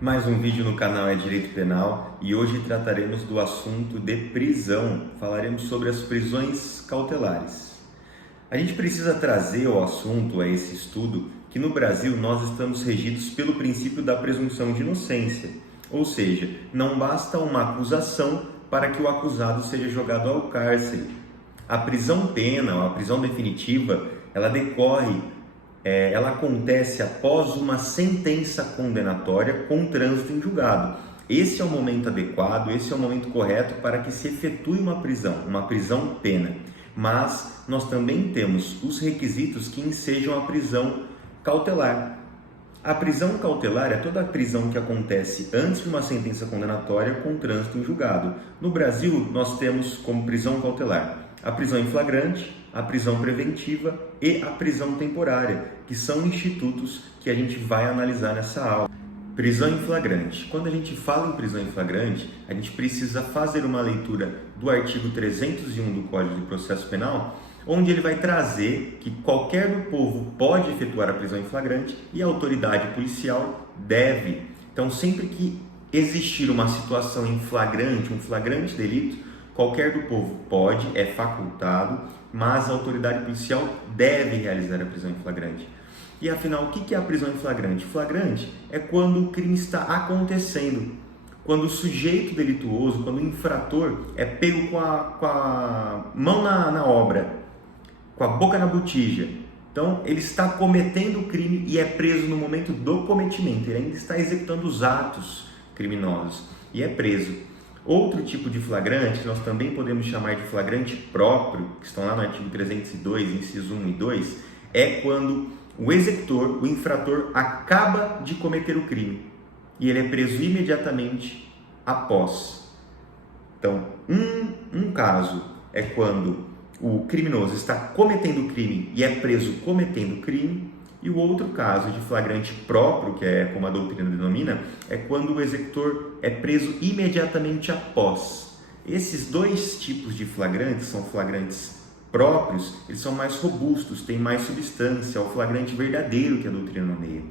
Mais um vídeo no canal É Direito Penal e hoje trataremos do assunto de prisão. Falaremos sobre as prisões cautelares. A gente precisa trazer ao assunto, a esse estudo, que no Brasil nós estamos regidos pelo princípio da presunção de inocência. Ou seja, não basta uma acusação para que o acusado seja jogado ao cárcere. A prisão penal, a prisão definitiva, ela acontece após uma sentença condenatória com trânsito em julgado. Esse é o momento adequado, esse é o momento correto para que se efetue uma prisão pena. Mas nós também temos os requisitos que ensejam a prisão cautelar. A prisão cautelar é toda a prisão que acontece antes de uma sentença condenatória com trânsito em julgado. No Brasil, nós temos como prisão cautelar a prisão em flagrante, a prisão preventiva e a prisão temporária, que são institutos que a gente vai analisar nessa aula. Prisão em flagrante. Quando a gente fala em prisão em flagrante, a gente precisa fazer uma leitura do artigo 301 do Código de Processo Penal, onde ele vai trazer que qualquer do povo pode efetuar a prisão em flagrante e a autoridade policial deve. Então, sempre que existir uma situação em flagrante, um flagrante delito, qualquer do povo pode, é facultado, mas a autoridade policial deve realizar a prisão em flagrante. E afinal, o que é a prisão em flagrante? Flagrante é quando o crime está acontecendo, quando o sujeito delituoso, quando o infrator é pego com a mão na obra, com a boca na botija. Então, ele está cometendo o crime e é preso no momento do cometimento, ele ainda está executando os atos criminosos e é preso. Outro tipo de flagrante, que nós também podemos chamar de flagrante próprio, que estão lá no artigo 302, inciso 1 e 2, é quando o executor, o infrator, acaba de cometer o crime e ele é preso imediatamente após. Então, um caso é quando o criminoso está cometendo o crime e é preso cometendo o crime, e o outro caso de flagrante próprio, que é como a doutrina denomina, é quando o executor é preso imediatamente após. Esses dois tipos de flagrantes são flagrantes próprios, eles são mais robustos, têm mais substância, é o flagrante verdadeiro que a doutrina nomeia.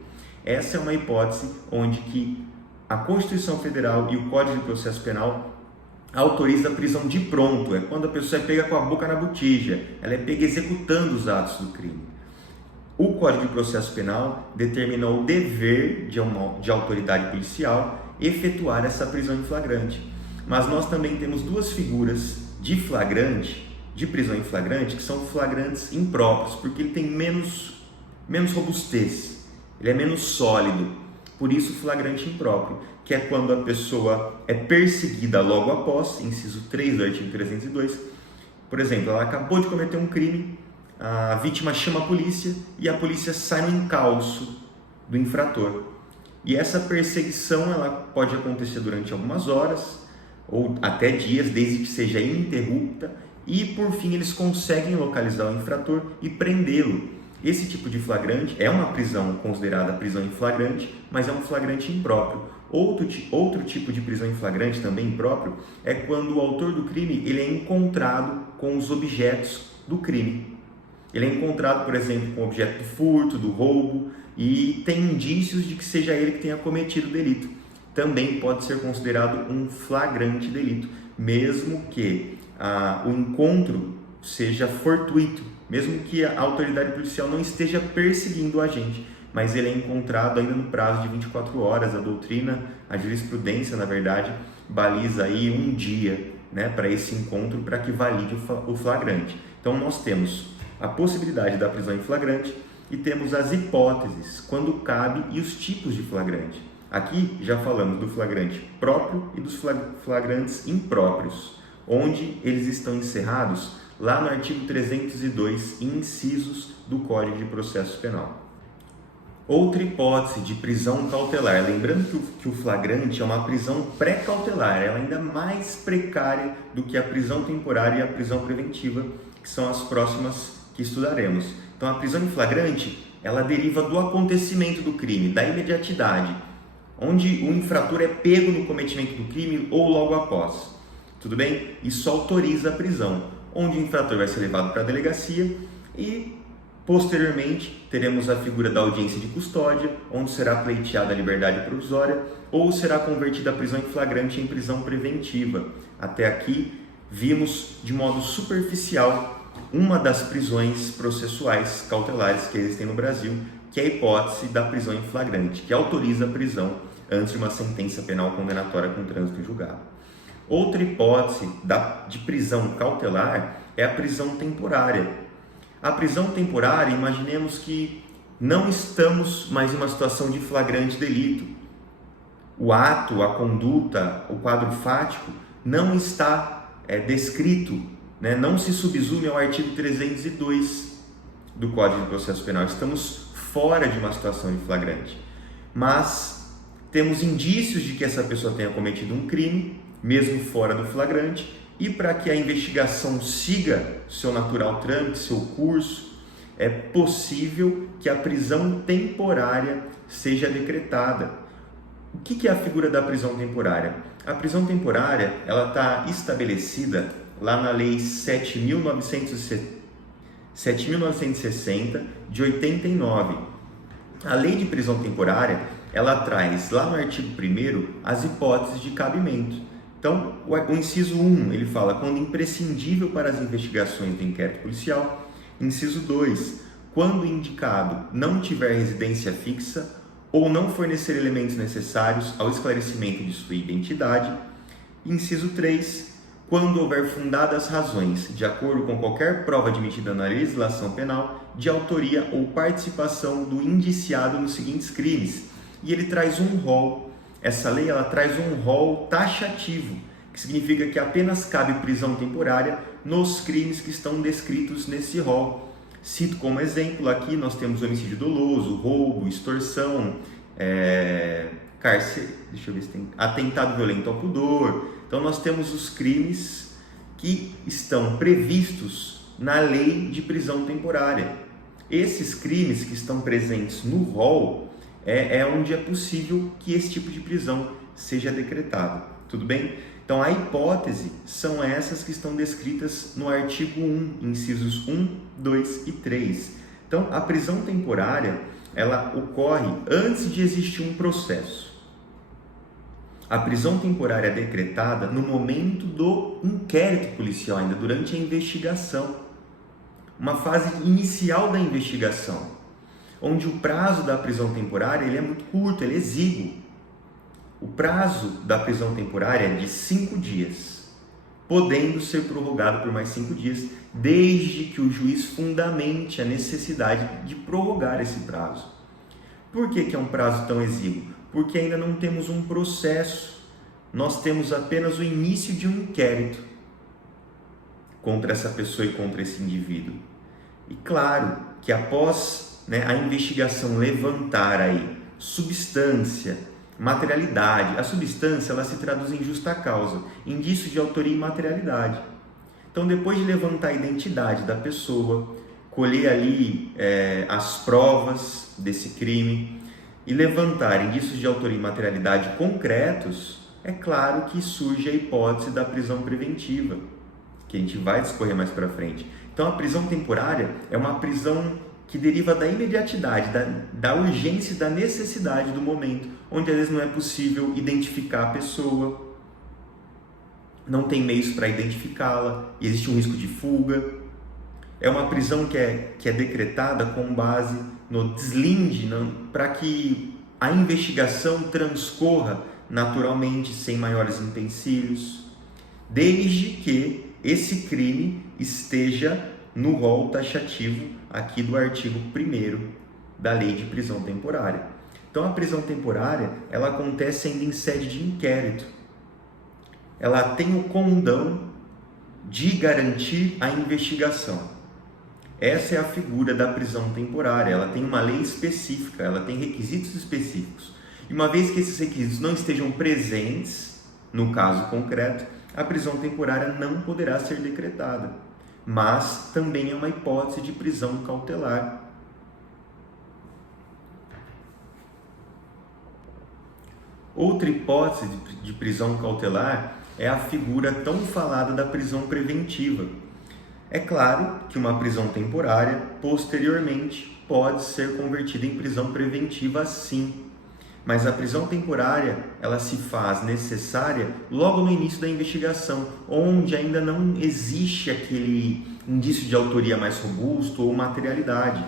Essa é uma hipótese onde que a Constituição Federal e o Código de Processo Penal autoriza a prisão de pronto, é quando a pessoa é pega com a boca na botija, ela é pega executando os atos do crime. O Código de Processo Penal determina o dever de autoridade policial efetuar essa prisão em flagrante. Mas nós também temos duas figuras de flagrante, de prisão em flagrante, que são flagrantes impróprios, porque ele tem menos robustez, ele é menos sólido. Por isso, flagrante impróprio, que é quando a pessoa é perseguida logo após, inciso 3 do artigo 302. Por exemplo, ela acabou de cometer um crime, a vítima chama a polícia e a polícia sai no encalço do infrator. E essa perseguição ela pode acontecer durante algumas horas ou até dias, desde que seja ininterrupta, e por fim eles conseguem localizar o infrator e prendê-lo. Esse tipo de flagrante é uma prisão considerada prisão em flagrante, mas é um flagrante impróprio. Outro tipo de prisão em flagrante, também impróprio, é quando o autor do crime ele é encontrado com os objetos do crime. Ele é encontrado, por exemplo, com o objeto do furto, do roubo, e tem indícios de que seja ele que tenha cometido o delito. Também pode ser considerado um flagrante delito, mesmo que o encontro seja fortuito, mesmo que a autoridade policial não esteja perseguindo o agente, mas ele é encontrado ainda no prazo de 24 horas. A doutrina, a jurisprudência, na verdade, baliza aí um dia, né, para esse encontro, para que valide o flagrante. Então nós temos a possibilidade da prisão em flagrante e temos as hipóteses, quando cabe, e os tipos de flagrante. Aqui já falamos do flagrante próprio e dos flagrantes impróprios, onde eles estão encerrados lá no artigo 302, incisos do Código de Processo Penal. Outra hipótese de prisão cautelar, lembrando que o flagrante é uma prisão pré-cautelar, ela é ainda mais precária do que a prisão temporária e a prisão preventiva, que são as próximas que estudaremos. Então, a prisão em flagrante, ela deriva do acontecimento do crime, da imediatidade, onde o infrator é pego no cometimento do crime ou logo após. Tudo bem? Isso autoriza a prisão, onde o infrator vai ser levado para a delegacia e Posteriormente, teremos a figura da audiência de custódia, onde será pleiteada a liberdade provisória ou será convertida a prisão em flagrante em prisão preventiva. Até aqui, vimos de modo superficial uma das prisões processuais cautelares que existem no Brasil, que é a hipótese da prisão em flagrante, que autoriza a prisão antes de uma sentença penal condenatória com trânsito em julgado. Outra hipótese de prisão cautelar é a prisão temporária. A prisão temporária, imaginemos que não estamos mais em uma situação de flagrante delito. O ato, a conduta, o quadro fático não está descrito, né? Não se subsume ao artigo 302 do Código de Processo Penal. Estamos fora de uma situação de flagrante. Mas temos indícios de que essa pessoa tenha cometido um crime, mesmo fora do flagrante, e para que a investigação siga seu natural trâmite, seu curso, é possível que a prisão temporária seja decretada. O que é a figura da prisão temporária? A prisão temporária ela está estabelecida lá na Lei 7.960 de 89. A Lei de Prisão Temporária ela traz lá no artigo 1º as hipóteses de cabimento. Então, o inciso 1, ele fala quando imprescindível para as investigações do inquérito policial. Inciso 2, quando o indicado não tiver residência fixa ou não fornecer elementos necessários ao esclarecimento de sua identidade. Inciso 3, quando houver fundadas razões, de acordo com qualquer prova admitida na legislação penal, de autoria ou participação do indiciado nos seguintes crimes. E ele traz um rol. Essa lei ela traz um rol taxativo, que significa que apenas cabe prisão temporária nos crimes que estão descritos nesse rol. Cito como exemplo aqui, nós temos homicídio doloso, roubo, extorsão, atentado violento ao pudor. Então nós temos os crimes que estão previstos na lei de prisão temporária. Esses crimes que estão presentes no rol é onde é possível que esse tipo de prisão seja decretado. Tudo bem? Então, a hipótese são essas que estão descritas no artigo 1, incisos 1, 2 e 3. Então, a prisão temporária, ela ocorre antes de existir um processo. A prisão temporária é decretada no momento do inquérito policial, ainda durante a investigação. Uma fase inicial da investigação, onde o prazo da prisão temporária ele é muito curto, ele é exíguo. O prazo da prisão temporária é de 5 dias, podendo ser prorrogado por mais 5 dias, desde que o juiz fundamente a necessidade de prorrogar esse prazo. Por que é um prazo tão exíguo? Porque ainda não temos um processo, nós temos apenas o início de um inquérito contra essa pessoa e contra esse indivíduo. E claro que após a investigação levantar aí substância, materialidade. A substância ela se traduz em justa causa, indício de autoria e materialidade. Então, depois de levantar a identidade da pessoa, colher ali as provas desse crime e levantar indícios de autoria e materialidade concretos, é claro que surge a hipótese da prisão preventiva, que a gente vai discorrer mais para frente. Então, a prisão temporária é uma prisão que deriva da imediatidade, da urgência e da necessidade do momento, onde às vezes não é possível identificar a pessoa, não tem meios para identificá-la, e existe um risco de fuga. É uma prisão que é decretada com base no deslinde, para que a investigação transcorra naturalmente, sem maiores empecilhos, desde que esse crime esteja no rol taxativo aqui do artigo 1º da Lei de Prisão Temporária. Então, a prisão temporária, ela acontece ainda em sede de inquérito. Ela tem o condão de garantir a investigação. Essa é a figura da prisão temporária. Ela tem uma lei específica, ela tem requisitos específicos. E uma vez que esses requisitos não estejam presentes, no caso concreto, a prisão temporária não poderá ser decretada. Mas também é uma hipótese de prisão cautelar. Outra hipótese de prisão cautelar é a figura tão falada da prisão preventiva. É claro que uma prisão temporária, posteriormente, pode ser convertida em prisão preventiva sim, mas a prisão temporária ela se faz necessária logo no início da investigação, onde ainda não existe aquele indício de autoria mais robusto ou materialidade.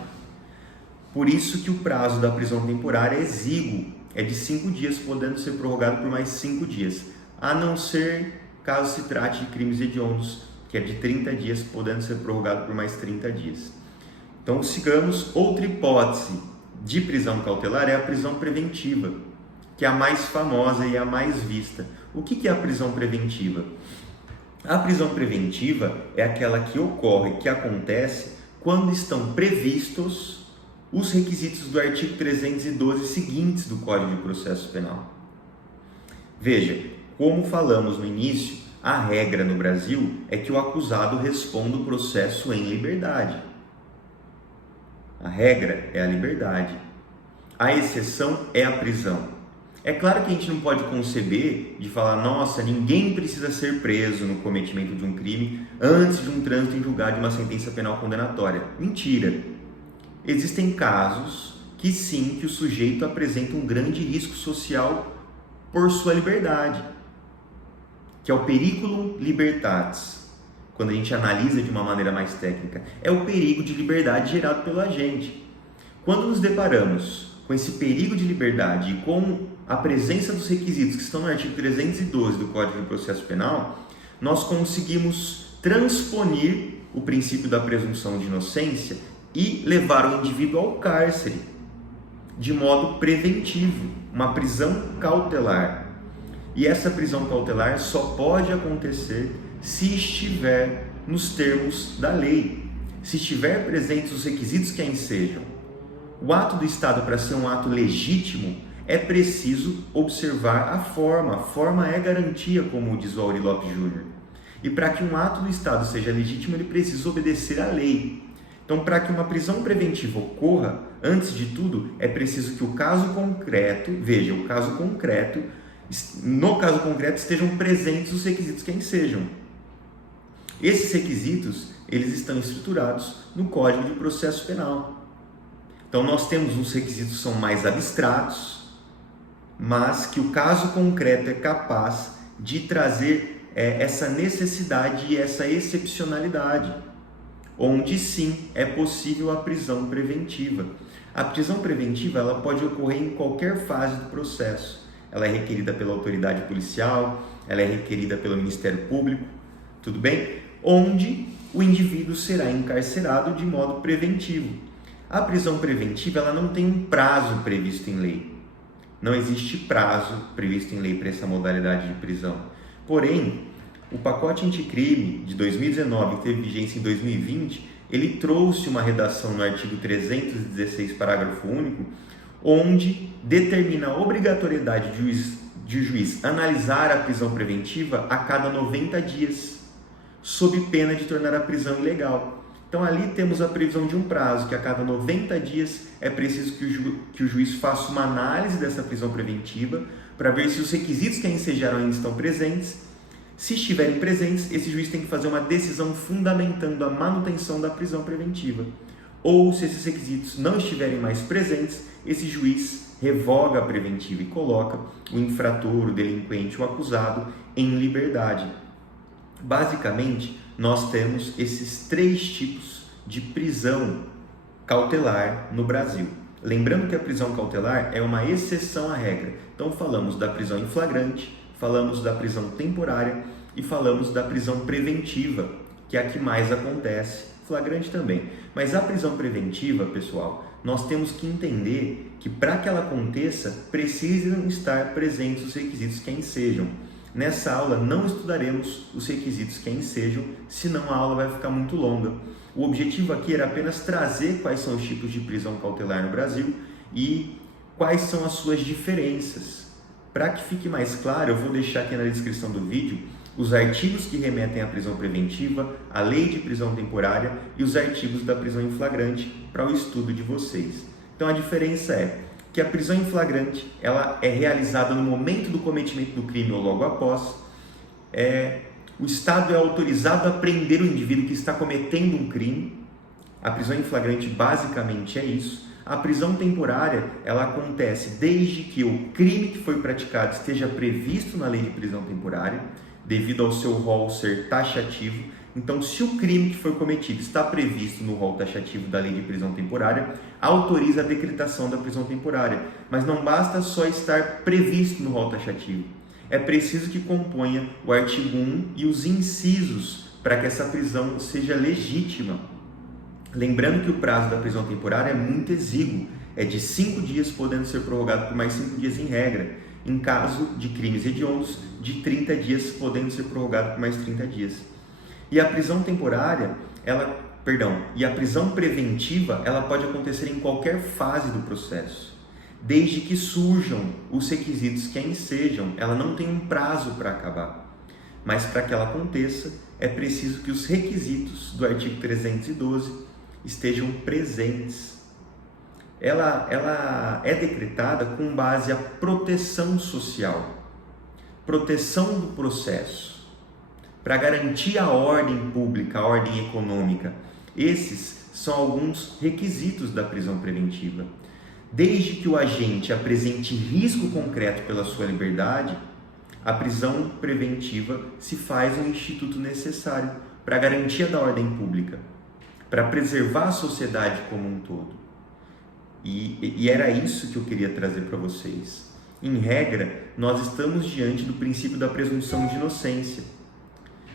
Por isso que o prazo da prisão temporária é exíguo, é de 5 dias, podendo ser prorrogado por mais 5 dias, a não ser caso se trate de crimes hediondos, que é de 30 dias, podendo ser prorrogado por mais 30 dias. Então, sigamos. Outra hipótese de prisão cautelar é a prisão preventiva, que é a mais famosa e a mais vista. O que é a prisão preventiva? A prisão preventiva é aquela que ocorre, que acontece quando estão previstos os requisitos do artigo 312 seguintes do Código de Processo Penal. Veja, como falamos no início, a regra no Brasil é que o acusado responda o processo em liberdade. A regra é a liberdade. A exceção é a prisão. É claro que a gente não pode conceber de falar, nossa, ninguém precisa ser preso no cometimento de um crime antes de um trânsito em julgado de uma sentença penal condenatória. Mentira! Existem casos que sim, que o sujeito apresenta um grande risco social por sua liberdade, que é o periculum libertatis. Quando a gente analisa de uma maneira mais técnica, é o perigo de liberdade gerado pelo agente. Quando nos deparamos com esse perigo de liberdade e com a presença dos requisitos que estão no artigo 312 do Código de Processo Penal, nós conseguimos transponir o princípio da presunção de inocência e levar o indivíduo ao cárcere de modo preventivo, uma prisão cautelar. E essa prisão cautelar só pode acontecer se estiver nos termos da lei, se estiver presentes os requisitos que a ensejam. O ato do Estado, para ser um ato legítimo, é preciso observar a forma. A forma é garantia, como diz o Auri Lopes Júnior. E para que um ato do Estado seja legítimo, ele precisa obedecer à lei. Então, para que uma prisão preventiva ocorra, antes de tudo, é preciso que o caso concreto, veja, o caso concreto, no caso concreto estejam presentes os requisitos que ensejam. Esses requisitos, eles estão estruturados no Código de Processo Penal. Então, nós temos uns requisitos que são mais abstratos, mas que o caso concreto é capaz de trazer essa necessidade e essa excepcionalidade, onde sim é possível a prisão preventiva. A prisão preventiva ela pode ocorrer em qualquer fase do processo. Ela é requerida pela autoridade policial, ela é requerida pelo Ministério Público, tudo bem? Onde o indivíduo será encarcerado de modo preventivo. A prisão preventiva ela não tem um prazo previsto em lei. Não existe prazo previsto em lei para essa modalidade de prisão. Porém, o pacote anticrime de 2019, que teve vigência em 2020, ele trouxe uma redação no artigo 316, parágrafo único, onde determina a obrigatoriedade de o juiz analisar a prisão preventiva a cada 90 dias, sob pena de tornar a prisão ilegal. Então ali temos a previsão de um prazo, que a cada 90 dias é preciso que o juiz faça uma análise dessa prisão preventiva para ver se os requisitos que a ensejaram ainda estão presentes. Se estiverem presentes, esse juiz tem que fazer uma decisão fundamentando a manutenção da prisão preventiva. Ou, se esses requisitos não estiverem mais presentes, esse juiz revoga a preventiva e coloca o infrator, o delinquente, o acusado em liberdade. Basicamente, nós temos esses 3 tipos de prisão cautelar no Brasil. Lembrando que a prisão cautelar é uma exceção à regra. Então, falamos da prisão em flagrante, falamos da prisão temporária e falamos da prisão preventiva, que é a que mais acontece, flagrante também. Mas a prisão preventiva, pessoal, nós temos que entender que para que ela aconteça, precisam estar presentes os requisitos que a ensejam. Nessa aula não estudaremos os requisitos que a ensejam, senão a aula vai ficar muito longa. O objetivo aqui era apenas trazer quais são os tipos de prisão cautelar no Brasil e quais são as suas diferenças. Para que fique mais claro, eu vou deixar aqui na descrição do vídeo os artigos que remetem à prisão preventiva, a lei de prisão temporária e os artigos da prisão em flagrante para o estudo de vocês. Então a diferença é que a prisão em flagrante ela é realizada no momento do cometimento do crime ou logo após, O Estado é autorizado a prender o indivíduo que está cometendo um crime. A prisão em flagrante basicamente é isso. A prisão temporária, ela acontece desde que o crime que foi praticado esteja previsto na lei de prisão temporária, devido ao seu rol ser taxativo. Então, se o crime que foi cometido está previsto no rol taxativo da lei de prisão temporária, autoriza a decretação da prisão temporária. Mas não basta só estar previsto no rol taxativo. É preciso que componha o artigo 1 e os incisos para que essa prisão seja legítima. Lembrando que o prazo da prisão temporária é muito exíguo, é de 5 dias, podendo ser prorrogado por mais 5 dias em regra. Em caso de crimes hediondos, de 30 dias, podendo ser prorrogado por mais 30 dias. E a prisão temporária, e a prisão preventiva, ela pode acontecer em qualquer fase do processo, desde que surjam os requisitos que ensejam. Ela não tem um prazo para acabar, mas para que ela aconteça, é preciso que os requisitos do artigo 312 estejam presentes. Ela é decretada com base à proteção social, proteção do processo, para garantir a ordem pública, a ordem econômica. Esses são alguns requisitos da prisão preventiva. Desde que o agente apresente risco concreto pela sua liberdade, a prisão preventiva se faz um instituto necessário para a garantia da ordem pública, para preservar a sociedade como um todo. E era isso que eu queria trazer para vocês. Em regra, nós estamos diante do princípio da presunção de inocência.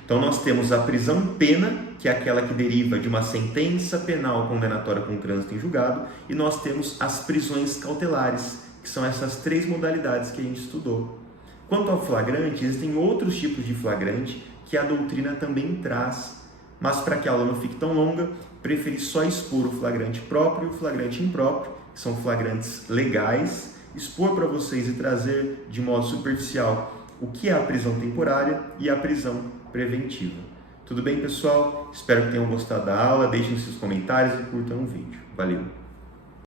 Então nós temos a prisão-pena, que é aquela que deriva de uma sentença penal condenatória com trânsito em julgado, e nós temos as prisões cautelares, que são essas 3 modalidades que a gente estudou. Quanto ao flagrante, existem outros tipos de flagrante que a doutrina também traz, mas para que a aula não fique tão longa, preferi só expor o flagrante próprio e o flagrante impróprio, que são flagrantes legais, expor para vocês e trazer de modo superficial o que é a prisão temporária e a prisão preventiva. Tudo bem, pessoal? Espero que tenham gostado da aula, deixem seus comentários e curtam o vídeo. Valeu!